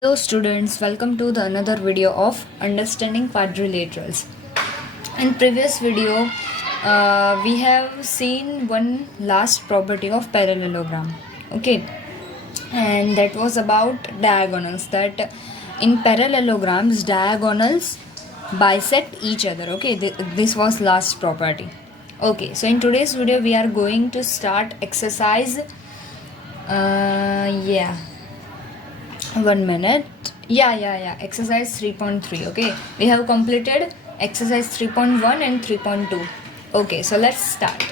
Hello students, welcome to the another video of understanding quadrilaterals. In previous video, we have seen one last property of parallelogram. Okay, and that was about diagonals. That in parallelograms, diagonals bisect each other. Okay, this was last property. Okay, so in today's video, we are going to start exercise. Yeah, 1 minute. Yeah, exercise 3.3. Okay, we have completed exercise 3.1 and 3.2. Okay, so let's start.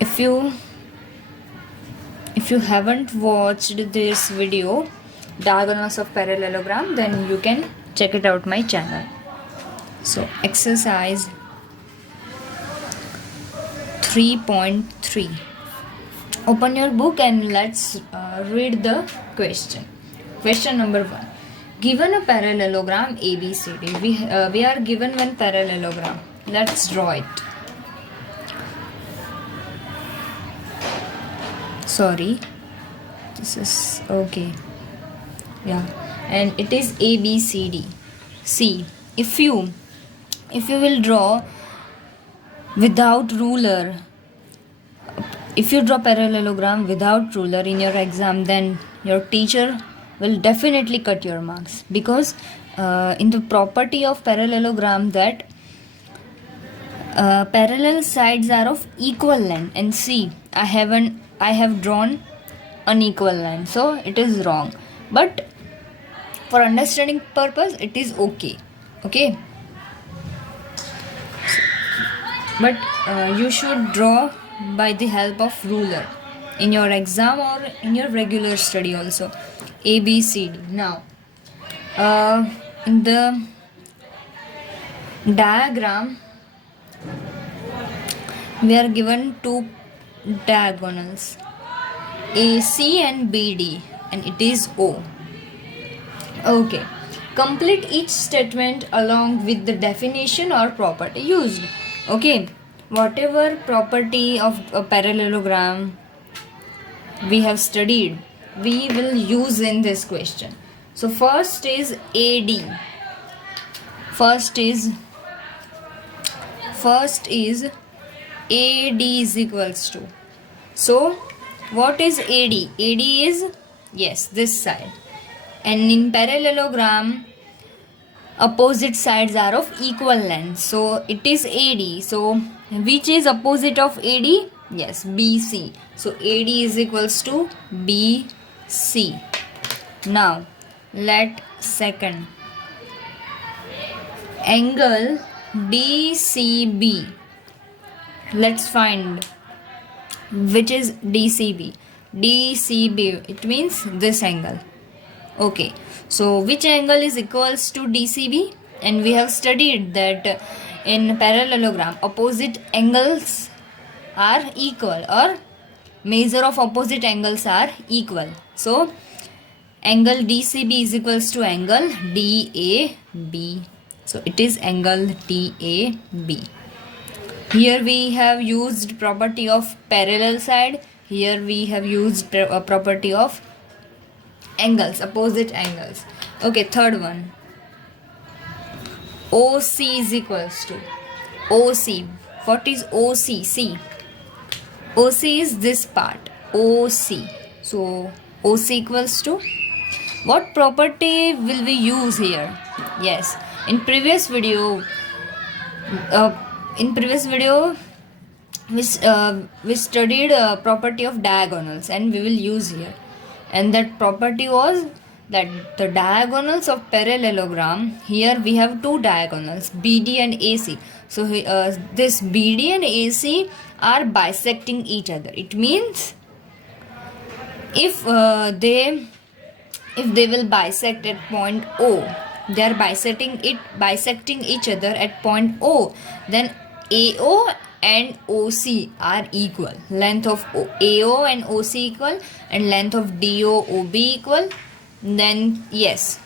If you haven't watched this video, diagonals of parallelogram, then you can check it out my channel. So exercise 3.3. Open your book and let's read the question. Question number 1. Given a parallelogram ABCD, we are given one parallelogram. Let's draw it. Sorry, this is okay. Yeah, and it is ABCD. See, if you will draw without ruler, if you draw parallelogram without ruler in your exam, then your teacher will definitely cut your marks, because in the property of parallelogram that parallel sides are of equal length, and see, I have drawn unequal line, so it is wrong, but for understanding purpose it is okay. But you should draw by the help of ruler in your exam or in your regular study also. ABCD. Now in the diagram we are given two diagonals, AC and BD, and it is O. Okay, complete each statement along with the definition or property used. Okay, whatever property of a parallelogram we have studied, we will use in this question. So first is AD. First is AD is equals to. So what is AD? AD is, yes, this side. And in parallelogram, opposite sides are of equal length, so it is AD. So which is opposite of AD? Yes, BC. So AD is equals to BC. Now let second angle DCB. Let's find which is DCB. DCB, it means this angle. Okay, so which angle is equals to DCB? And we have studied that in parallelogram opposite angles are equal, or measure of opposite angles are equal. So angle DCB is equals to angle DAB. So it is angle DAB. Here we have used property of parallel side. Here we have used property of angles, opposite angles. Okay, third one. OC is equals to OC. What is OC? See, OC is this part. OC. So OC equals to what property will we use here? Yes, in previous video we studied property of diagonals, and we will use here. And that property was that the diagonals of parallelogram, here we have two diagonals, BD and AC. So this BD and AC are bisecting each other. It means if they will bisect at point O, they are bisecting each other at point O, then AO and OC are equal. Length of AO and OC equal, and length of DO OB equal. Then yes,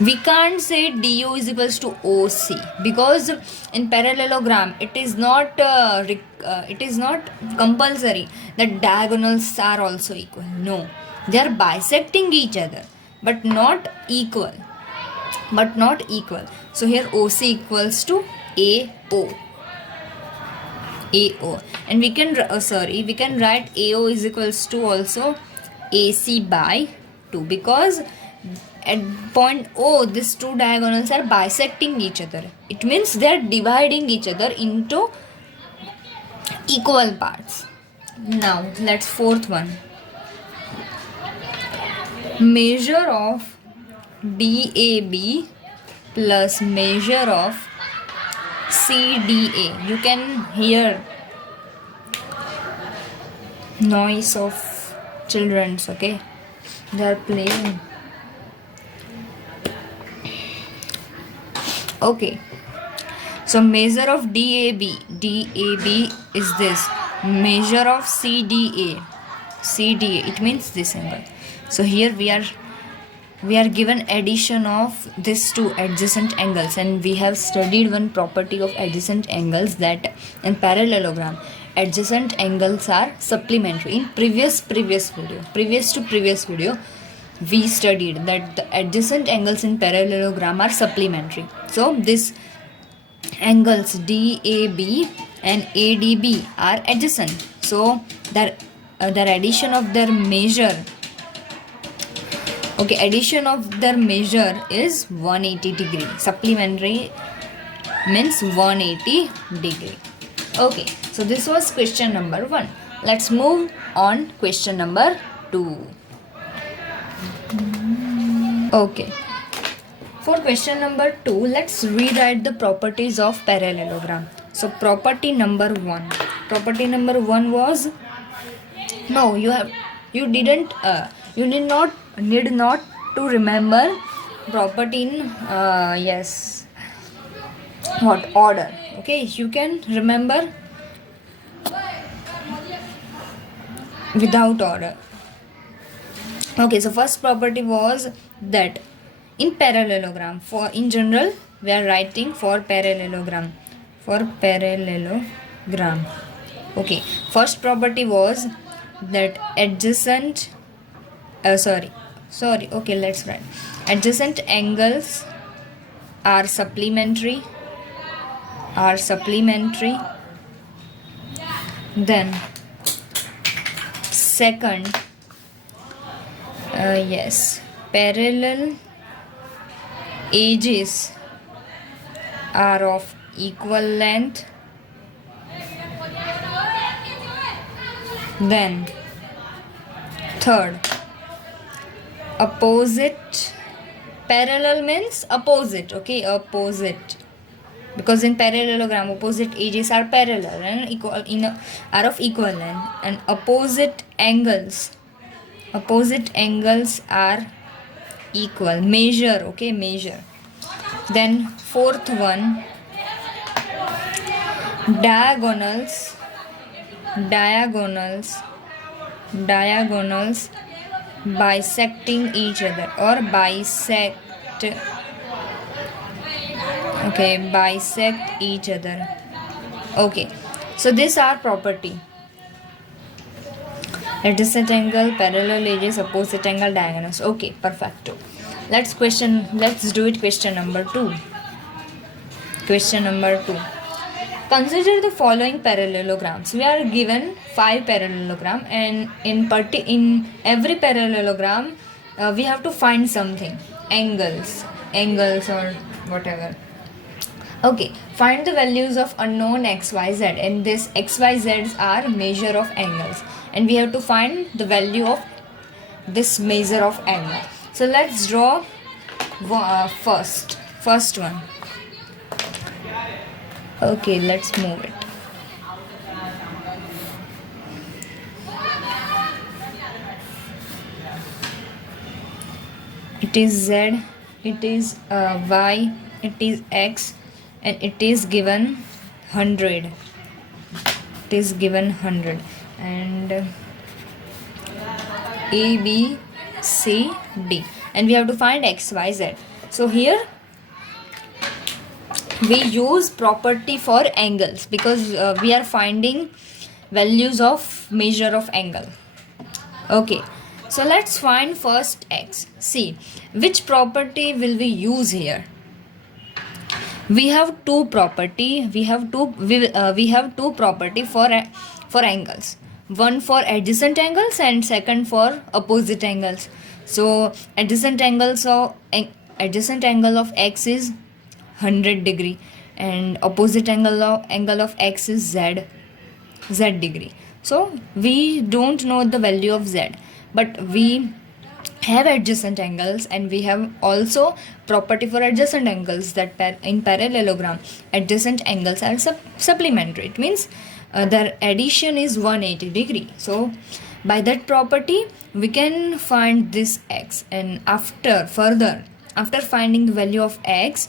We can't say DO is equals to OC, because in parallelogram it is not compulsory that diagonals are also equal. No, they are bisecting each other, but not equal. So here OC equals to AO. And we can write AO is equals to also AC by 2, because at point O these two diagonals are bisecting each other. It means they are dividing each other into equal parts. Now let's fourth one. Measure of DAB plus measure of CDA. You can hear noise of children's, okay? They are playing. Okay. So measure of DAB is this. Measure of CDA, it means this angle. So here we are given addition of these two adjacent angles, and we have studied one property of adjacent angles, that in parallelogram adjacent angles are supplementary. In previous video we studied that the adjacent angles in parallelogram are supplementary. So this angles DAB and ADB are adjacent, so their addition of their measure is 180 degree. Supplementary means 180 degree. Okay, so this was question number 1. Let's move on question number 2. Okay, for question number 2, let's rewrite the properties of parallelogram. So property number 1 was, no, you need not to remember property in order. Okay, you can remember without order. Okay, so first property was that in parallelogram, in general we are writing for parallelogram. Okay, first property was that adjacent let's write adjacent angles are supplementary. Then second, parallel edges are of equal length. Then third, opposite. Parallel means opposite, okay, opposite, because in parallelogram opposite edges are parallel and are of equal length. And opposite angles are equal. Measure. Then fourth one, diagonals bisecting each other, or bisect each other. Okay, so this are property: adjacent angle, parallel edges, opposite angle, diagonals. Okay, perfecto. Let's do it. Question number 2. Consider the following parallelograms. We are given 5 parallelogram, and in every parallelogram we have to find something, angles or whatever. Okay, find the values of unknown xyz, and this xyz's are measure of angles, and we have to find the value of this measure of angle. So let's draw first one. Okay, let's move it. It is Z, it is Y, it is X, and it is given 100. And A, B, C, D, and we have to find X, Y, Z. So here we use property for angles because we are finding values of measure of angle. Okay, so let's find first x. See, which property will we use here? We have two property. We have two property for angles. One for adjacent angles and second for opposite angles. So adjacent angle of x is 100 degree and opposite angle of x is z degree. So we don't know the value of z, but we have adjacent angles and we have also property for adjacent angles that in parallelogram adjacent angles are supplementary. It means their addition is 180 degree. So by that property we can find this x, and after finding the value of x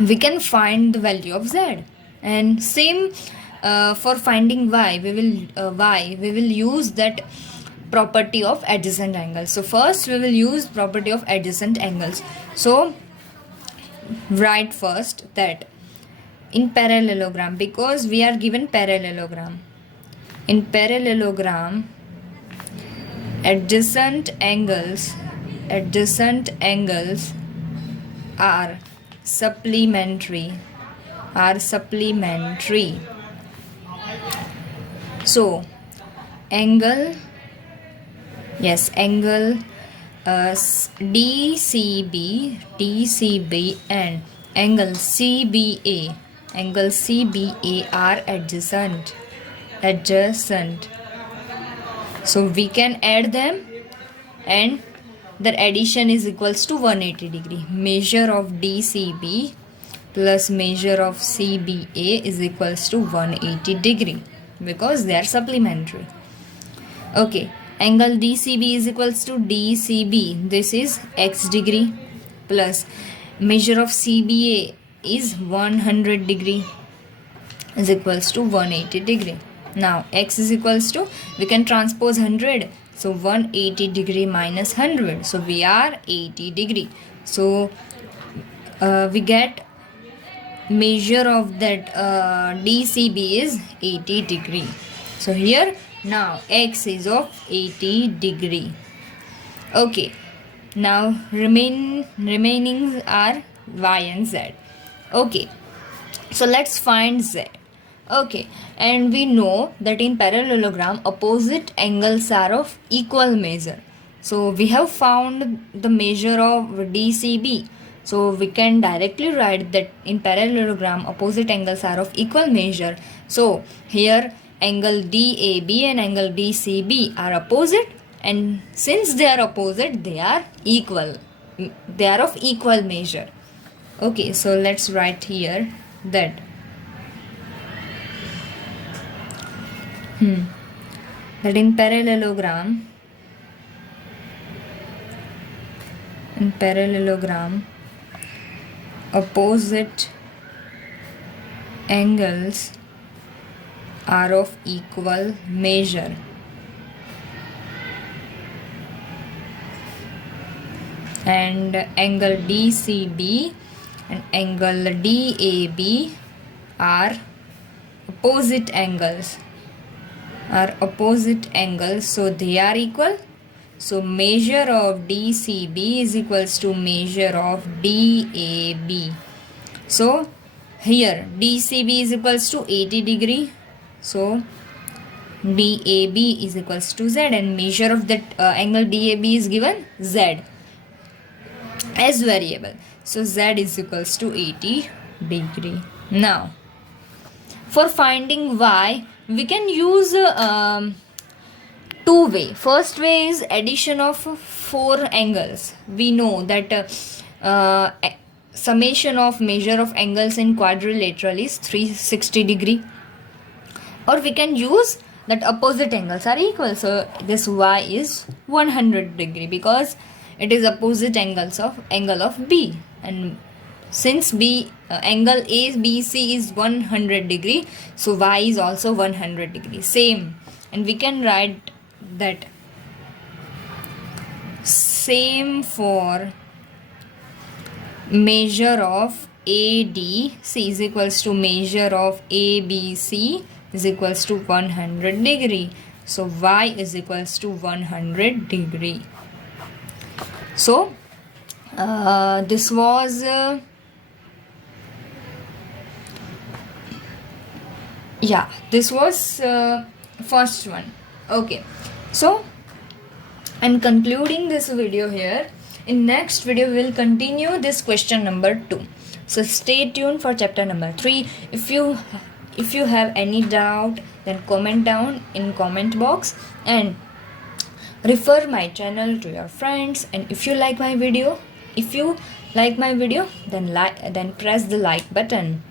we can find the value of z. And same for finding y, we will use that property of adjacent angles. So first we will use property of adjacent angles. So write first that in parallelogram, because we are given parallelogram, in parallelogram adjacent angles are supplementary. So angle DCB and angle CBA are adjacent. So we can add them and their addition is equals to 180 degree. Measure of DCB plus measure of CBA is equals to 180 degree because they are supplementary. Okay, angle DCB is equals to DCB, this is x degree, plus measure of CBA is 100 degree is equals to 180 degree. Now x is equals to, we can transpose 100, so 180 degree minus 100, so we are 80 degree. So we get measure of that DCB is 80 degree. So here now x is of 80 degree. Okay, now remaining are y and z. Okay, so let's find z. Okay, and we know that in parallelogram opposite angles are of equal measure. So we have found the measure of DCB. So we can directly write that in parallelogram opposite angles are of equal measure. So here angle DAB and angle DCB are opposite, and since they are opposite they are equal. They are of equal measure. Okay, so let's write here that that in parallelogram opposite angles are of equal measure. And angle DCB and angle DAB are opposite angles, so they are equal. So measure of DCB is equals to measure of DAB. So here DCB is equals to 80 degree, so DAB is equals to Z, and measure of that angle DAB is given Z as variable. So Z is equals to 80 degree. Now for finding Y we can use two way. First way is addition of four angles. We know that summation of measure of angles in quadrilateral is 360 degree, or we can use that opposite angles are equal. So this Y is 100 degree because it is opposite angles of angle of B, and since B angle ABC is 100 degree, so Y is also 100 degree. Same, and we can write that same for measure of ADC is equals to measure of ABC is equals to 100 degree. So y is equals to 100 degree. So this was this was first one. Okay, so I'm concluding this video here. In next video we will continue this question number 2. So stay tuned for chapter number 3. If you have any doubt, then comment down in comment box and refer my channel to your friends. And if you like my video, then press the like button.